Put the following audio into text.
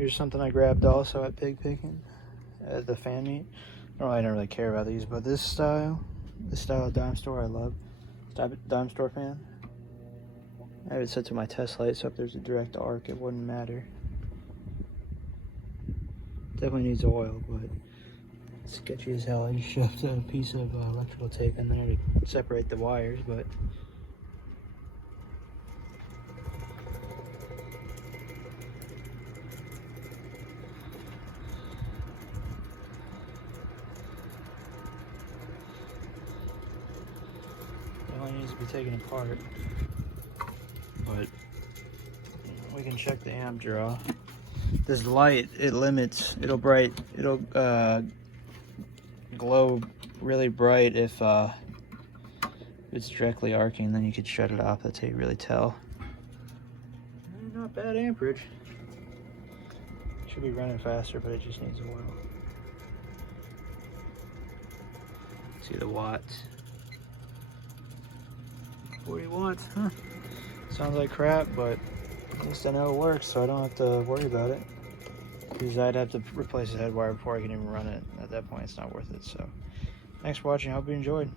Here's something I grabbed also at Pig Picking at the fan meet. I don't really care about these, but this style of dime store I love. Dime store fan. I have it set to my test light, so if there's a direct arc, it wouldn't matter. Definitely needs oil, but it's sketchy as hell. I just shoved a piece of electrical tape in there to separate the wires, but it only needs to be taken apart. But we can check the amp draw. This light, it'll glow really bright if it's directly arcing. Then you could shut it off. That's how you really tell. Not bad amperage. Should be running faster, but it just needs oil. See the watts. 40 watts, huh? Sounds like crap, but at least I know it works, so I don't have to worry about it. Because I'd have to replace the head wire before I can even run it. At that point, it's not worth it. So, thanks for watching. I hope you enjoyed.